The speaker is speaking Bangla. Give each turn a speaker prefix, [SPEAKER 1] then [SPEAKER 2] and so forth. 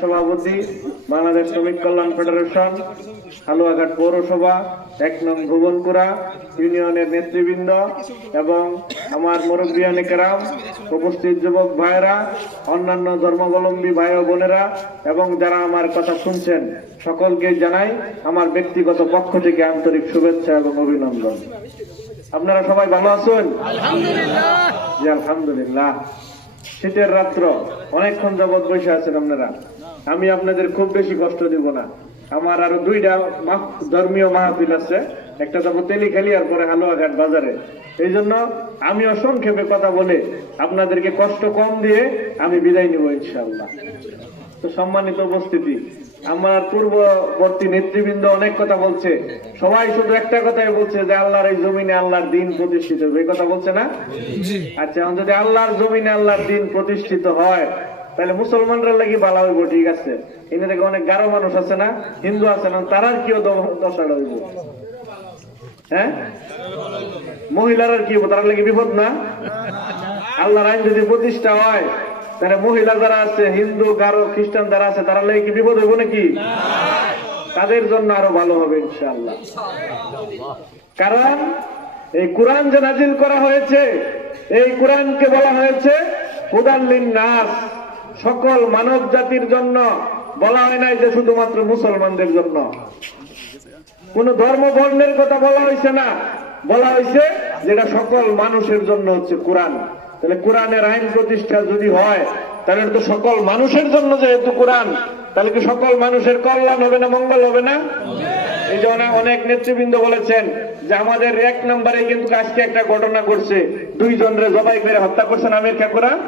[SPEAKER 1] সভাপতি বাংলাদেশ শ্রমিক কল্যাণ ফেডারেশন হালুয়াঘাট পৌরসভা এক নং ভুবনপুরা ইউনিয়নের নেতৃবৃন্দ এবং আমার মুরব্বিয়ানি কেরাম উপস্থিত যুবক ভাইয়েরা অন্যান্য ধর্মাবলম্বী ভাই ও বোনেরা এবং যারা আমার কথা শুনছেন সকলকে জানাই আমার ব্যক্তিগত পক্ষ থেকে আন্তরিক শুভেচ্ছা এবং অভিনন্দন। আপনারা সবাই ভালো আছেন? জি আলহামদুলিল্লাহ। শীতের রাত্র অনেকক্ষণ যাবৎ বসে আছেন আপনারা। আমি আপনাদের খুব বেশি কষ্ট দিব না। আমার আরও দুইটা ধর্মীয় মাহফিল আছে। একটা যাব তেলিখালি আর পরে হালুয়াঘাট বাজারে। এই জন্য আমি অসংক্ষেপে কথা বলে আপনাদেরকে কষ্ট কম দিয়ে আমি বিদায় নিব ইনশাআল্লাহ। তো সম্মানিত উপস্থিতি আমার পূর্ববর্তী নেতৃবৃন্দ অনেক কথা বলছে। সবাই শুধু একটা কথাই বলছে যে আল্লাহর এই জমিনে আল্লাহর দিন প্রতিষ্ঠিত হবে। এই কথা বলছে না? আচ্ছা যদি আল্লাহর জমিনে আল্লাহর দিন প্রতিষ্ঠিত হয় তাহলে মুসলমানরা লাগি ভালো হইব, ঠিক আছে? এনে থেকে অনেক গারো মানুষ আছে না? হিন্দু আছে না? তারার কিও দশা হইব হ্যাঁ? মহিলার কি হইব? তারা লাগি বিপদ না? আল্লাহর আইন যদি প্রতিষ্ঠা হয়, তাহলে মহিলা যারা আছে, হিন্দু, গারো, খ্রিস্টান যারা আছে তারা লাগে কি বিপদ হইব নাকি? তাদের জন্য আরও ভালো হবে কারণ এই কোরআন যে নাজিল করা হয়েছে, এই কোরআনকে বলা হয়েছে হুদাল্লিন নাস সকল মানব জাতির জন্য বলা হয় নাই যে শুধুমাত্র মুসলমানদের জন্য। কোন ধর্ম বর্ণের কথা বলা হয়েছে না। বলা হয়েছে যেটা সকল মানুষের জন্য হচ্ছে কোরআন। তাহলে কোরআনের আইন প্রতিষ্ঠা যদি হয়, তাহলে তো সকল মানুষের জন্য যেহেতু কোরআন, তাহলে কি সকল মানুষের কল্যাণ হবে না মঙ্গল হবে না? এই যে অনেক- নেতৃবৃন্দ বলেছেন যে আমাদের এক নম্বরে কিন্তু আজকে একটা ঘটনা করছে দুইজনরে জবাই করে হত্যা করছেন আমির কাকুরা